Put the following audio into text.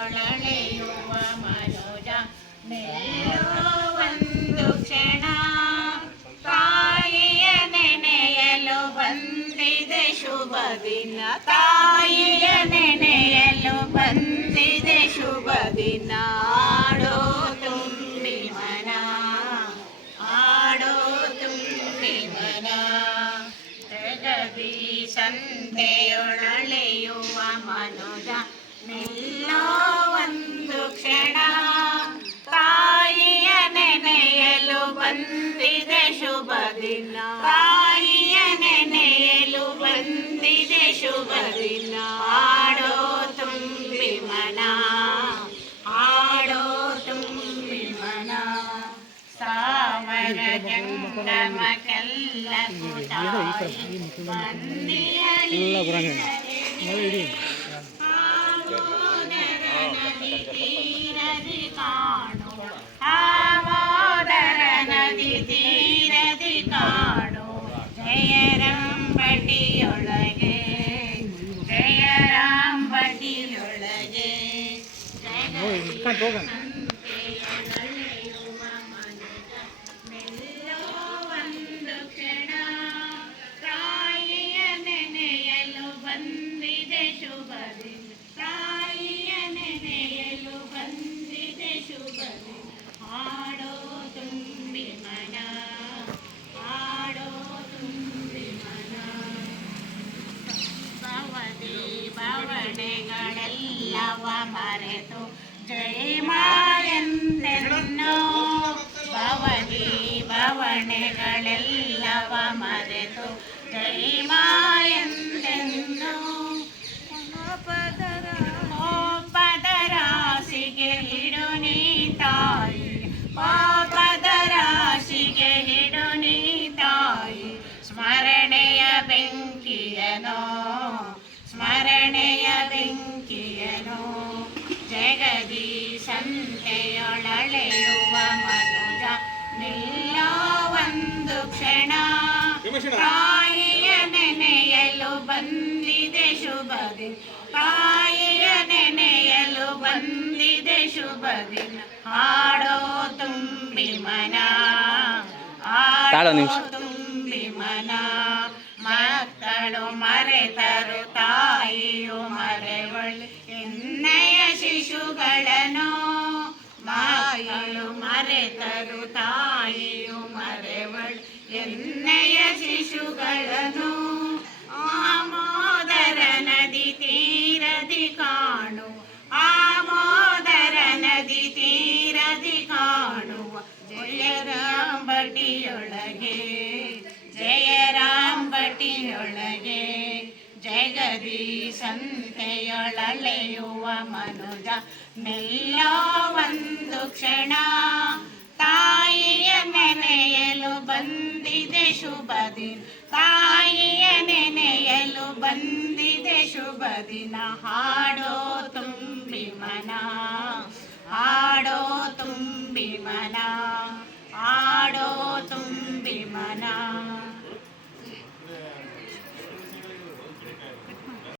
ಸಂತೆಯೊಳಳೆಯುವ ಮನೋಜ ನಿಲ್ಲೋ ಒಂದು ಕ್ಷಣ ತಾಯಿಯ ನೆನೆಯಲು ಬಂದಿದೆ ಶುಭ ದಿನ ತಾಯಿಯ ನೆನೆಯಲು ಬಂದಿದೆ ಶುಭ ದಿನ ಆಡೋ ತುಂಬಿ ಮನ ಆಡೋ ತುಂಬಿ ಮನ ಜಗದಿ ಸಂತೆಯೊಳಳೆಯುವ ಮನೋಜ ನಿಲ್ಲೋ ಒಂದು ಕ್ಷಣ ತಾಯಿಯ ನೆನೆಯಲು ಬಂದಿದೆ ಶುಭ ದಿನ ತಾಯಿಯ ನೆನೆಯಲು ಬಂದಿದೆ ಶುಭ ದಿನ ಆಡೋ ತುಂಬಿ ಮನ ಆಡೋ ತುಂಬಿ ಮನ ಸಾವರ ಜಂಗಮಕ್ಕೆಲ್ಲ ತೀರದಿ ಕಾಣು ಆಮೋದರ ನದಿ ತೀರದಿ ಕಾಣು ಜಯರಂಬಟಿಯೊಳಗೆ ಜಯರಾಂಬಟಿಯೊಳಗೆ ಮೆಲ್ಲೋ ಒಂದು ಕ್ಷಣ ತಾಯಿಯ ನೆನೆಯಲು ಬಂದಿದೆ ಶುಭ ದಿನ ತಾಯಿಯ ನೆನೆಯಲು ಬಂದಿದೆ ಶುಭ ದಿನ ಆಡೋ ತುಂಬಿ ಮನ ಆಡೋ ತುಂಬಿ ಮನ ಭವದಿ ಭವಣೆಗಳೆಲ್ಲವ ಮರೆತು ಜಯಮಾಯಂತೆನ್ನೋ ಭವದಿ ಭವಣೆಗಳೆಲ್ಲವ ಮರೆತು ಜಯಮಾಯಂತೆನ್ನೋ ಪಾಪದರಾಶಿಗೆ ಹಿಡು ನೀ ತಾಯಿ ಪಾಪದರಾಶಿಗೆ ಹಿಡು ನೀ ತಾಯಿ ಸ್ಮರಣೆಯ ಬೆಂಕಿಯನೋ ಸ್ಮರಣೆಯ ಬೆಂಕಿಯನೋ ಜಗದಿ ಸಂತೆಯೊಳಳೆಯುವ ಮನುಜ ನಿಲ್ಲೋ ಒಂದು ಕ್ಷಣ ತಾಯಿಯ ನೆನೆಯಲು ಬಂದಿದೆ ಶುಭ ದಿನ ತಾಯಿಯ ನೆನೆಯಲು ಬಂದಿದೆ ಶುಭ ದಿನ ಆಡೋ ತುಂಬಿ ಮನ ಆಡೋ ತುಂಬಿ ಮನ ಮಕ್ಕಳು ಮರೆತರು ತಾಯಿಯು ಮರೆವಳು ಎನ್ನೆಯ ಶಿಶುಗಳನ್ನು ಮಕ್ಕಳು ಮರೆತರು ತಾಯಿಯು ಮರೆವಳು ಎನ್ನೆಯ ಶಿಶುಗಳನ್ನು ಆಮೋದರ ನದಿ ತೀರದಿ ಕಾಣು ಆಮೋದರ ನದಿ ತೀರದಿ ಕಾಣುವ ಜಯರಾಂಬಟಿಯೊಳಗೆ ಜಯರಾಂಬಟಿಯೊಳಗೆ ಜಗದಿ ಸಂತೆಯೊಳಳೆಯುವ ಮನುಜ ಮೆಲ್ಲೋ ಒಂದು ಕ್ಷಣ ತಾಯಿಯ ನೆನೆಯಲು ಬಂದಿದೆ ಶುಭ ದಿನ ತಾಯಿಯ ನೆನೆಯಲು ಬಂದಿದೆ ಶುಭ ದಿನ ಹಾಡೋ ತುಂಬಿ ಮನ ಹಾಡೋ ತುಂಬಿ ಮನ ಹಾಡೋ ತುಂಬಿ ಮನ